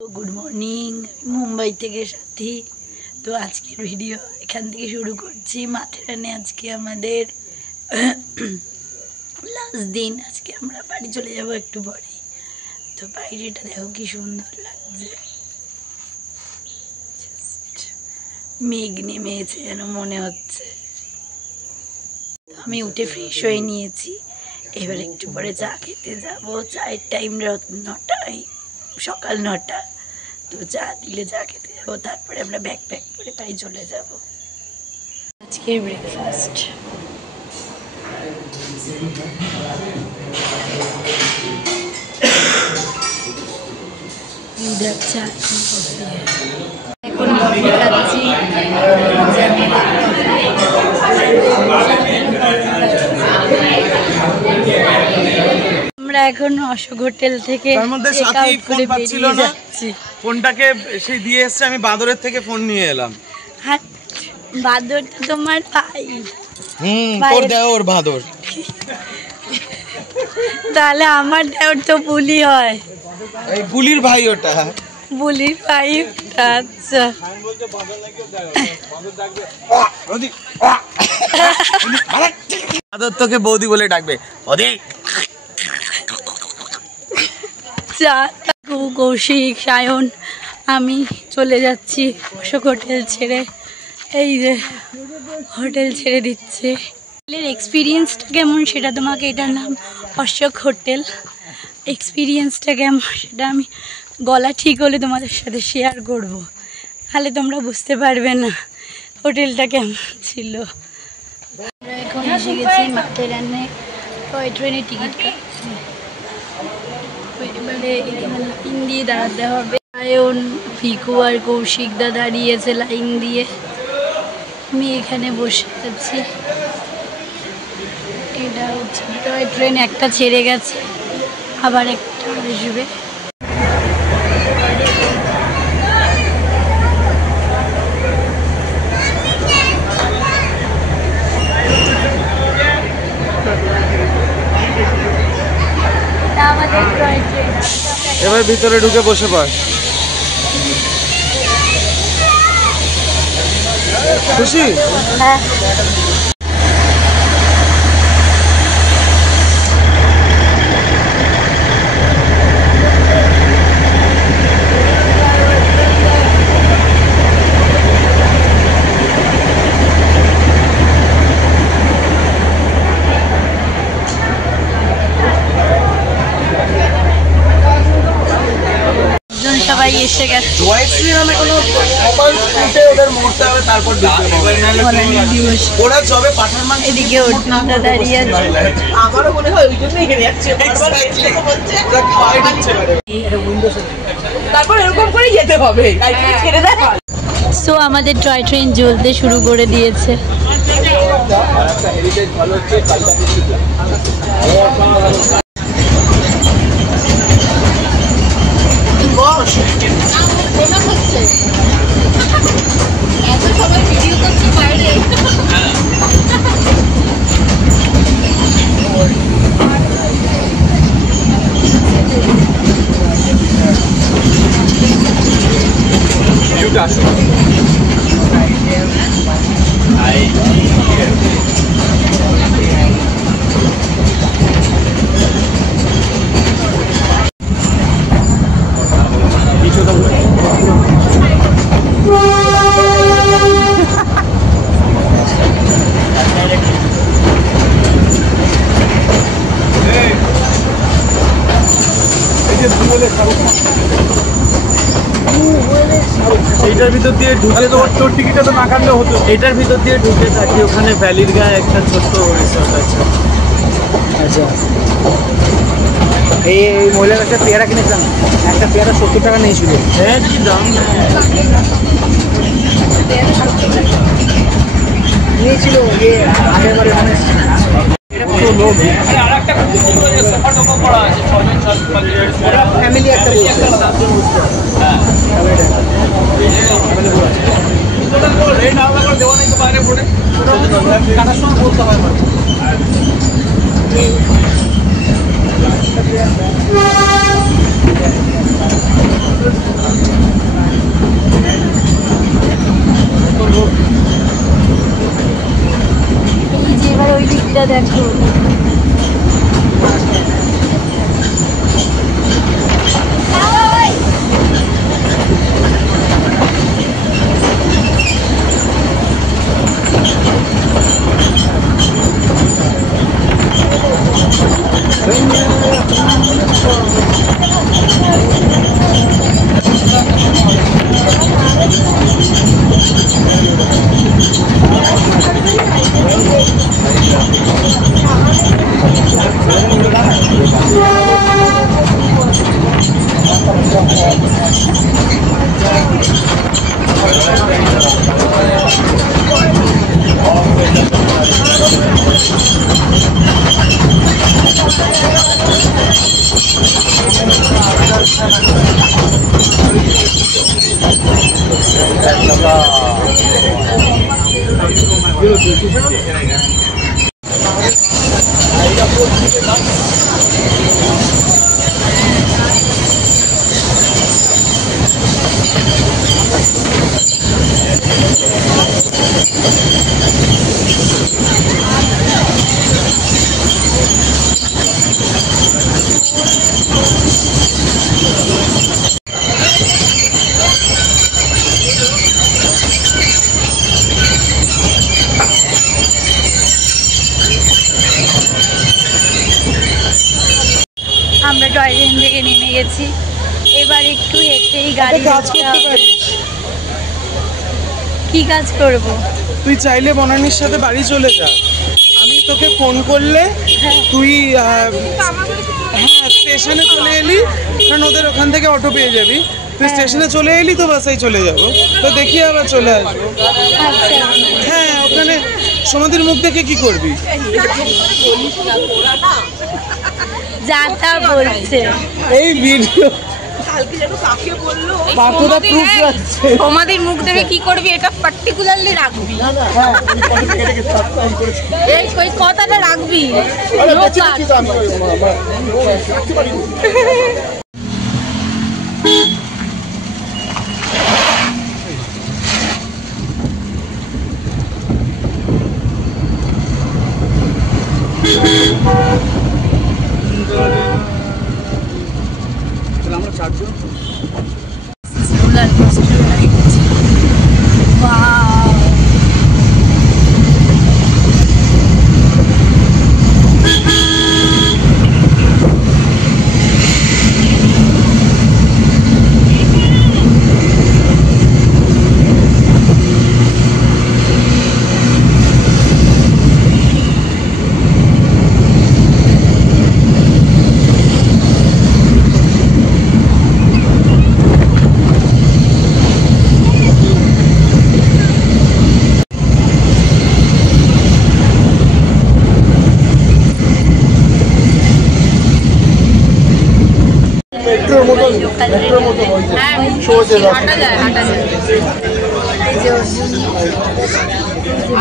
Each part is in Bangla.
गुड मॉर्निंग मुंबई থেকে সাথী। তো আজকের ভিডিও এখান থেকে শুরু করছি। মাথেরানে আজকে আমাদের লাস্ট দিন। আজকে আমরা বাড়ি চলে যাব একটু পরে। তো বাইরেটা দেখো কি সুন্দর লাগছে, মেঘ নেমেছে যেন মনে হচ্ছে। আমি উঠে ফ্রেশ হয়ে নিয়েছি, এবার একটু পরে চা খেতে যাবো। চায়ের টাইম 9টায়, সকাল 9টা। তো চা দিলে চা খেতে যাবো, তারপরে আমরা ব্যাগ প্যাক করে বাড়ি চলে যাব। আজকের ব্রেকফাস্ট চা এখন খাচ্ছি। আমরা এখন অশোক হোটেল থেকে তার মধ্যে সাথী ফোন পাচ্ছিল না, ফোনটাকে সেই দিয়ে এসছে। আমি বাদরের থেকে ফোন নিয়ে এলাম। হ্যাঁ, বাদর তো তোমার ভাই। তোর দেওর বাদর। তাহলে আমার দেওর তো বুলি হয়। এই বুলির ভাই ওটা, বুলির ভাই। আচ্ছা বাদর তোকে বৌদি বলে ডাকবে। বৌদি কৌশিক, সায়ন, আমি চলে যাচ্ছি অশোক হোটেল ছেড়ে। এই যে হোটেল ছেড়ে দিচ্ছে। হোটেলের এক্সপিরিয়েন্সটা কেমন সেটা তোমাকে, এটার নাম অশোক হোটেল। এক্সপিরিয়েন্সটা কেমন সেটা আমি গলা ঠিক হলে তোমাদের সাথে শেয়ার করব, তাহলে তোমরা বুঝতে পারবে না হোটেলটা কেমন ছিল। আমরা এখন এসে গেছি মাথেরানে। টয় ট্রেনের টিকিট কাটছি। এবারে এখানে লাইন দিয়ে দাঁড়াতে হবে। সায়ন, ফিকু আর কৌশিকদা দাঁড়িয়েছে লাইন দিয়ে। আমি এখানে বসে আছি। এটা হচ্ছে টয় ট্রেন, একটা ছেড়ে গেছে, আবার একটা আসবে। এবার ভিতরে ঢুকে বসে পড়। খুশি? হ্যাঁ। সবাই এসে গেছে। এদিকে দাঁড়িয়ে সো আমাদের টয় ট্রেন জ্বলতে শুরু করে দিয়েছে। এইটার ভিতর দিয়ে ঢুকে তোর টিকিটটা তো না কাটলে হতো। এটার ভিতর দিয়ে ঢুকে থাকি, ওখানে ভ্যালির গায়ে একটা ছোট্ট রিসর্ট আছে। আচ্ছা, এই মহিলার একটা পেয়ারা কিনেছিলাম, একটা পেয়ারা 70 টাকা নিয়েছিল। হ্যাঁ, কি দাম নিয়েছিল আগের বারে। মানে ফ্যামিলি একটা কাটার সময় বলতে হয়। দেখো। আমরা টয় ট্রেন থেকে নেমে গেছি, এবার একটু হেঁটেই গাড়ি দেখতে হবে। কি কাজ করব? তুই চাইলে বনানীর সাথে বাড়ি চলে যা, আমি তোকে ফোন করলে তুই হ্যাঁ স্টেশনে চলে এলি, কারণ ওদের ওখান থেকে অটো পেয়ে যাবি। তুই স্টেশনে চলে এলি তো বাসায় চলে যাবো, তো দেখি আবার চলে আসবো। আচ্ছা, হ্যাঁ ওখানে সমাধির মুখ দেখে কি করবি? যা তা বলছে। এই ভিডিও সমাধির মুখ দেখে কি করবি, এটা পার্টিকুলারলি রাখবি, এই ওই কথাটা রাখবি। আমরা চারজন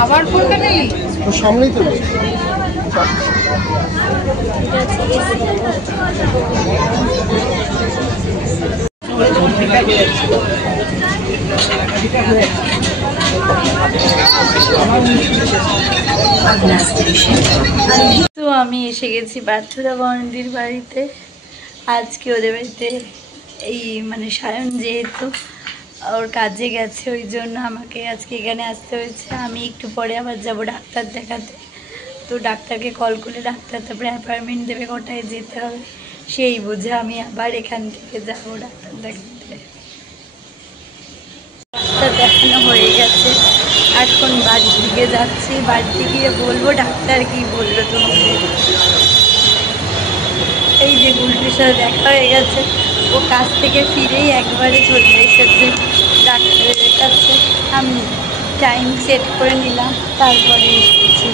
আবার কোনটা নেই সামনেই তো তো আমি এসে গেছি পার্থদা বন্ধুর বাড়িতে। আজকে ওদের বাড়িতে এই মানে সায়ন যেহেতু ওর কাজে গেছে, ওই জন্য আমাকে আজকে এখানে আসতে হয়েছে। আমি একটু পরে আবার যাব ডাক্তার দেখাতে, তো ডাক্তারকে কল করে ডাক্তার তারপরে অ্যাপয়েন্টমেন্ট দেবে, কোথায় যেতে হবে সেই বুঝে আমি আবার এখান থেকে যাবো ডাক্তার দেখাতে। ডাক্তার দেখানো হয়ে গেছে, এখন বাড়ির দিকে যাচ্ছি, বাড়িতে গিয়ে বলবো ডাক্তার কি বললো তোমাকে। এই যে গুলটির সাথে দেখা হয়ে গেছে, ও কাজ থেকে ফিরেই একবারে চলে এসেছে ডাক্তারের কাছে। আমি টাইম সেট করে নিলাম, তারপরে এসেছি।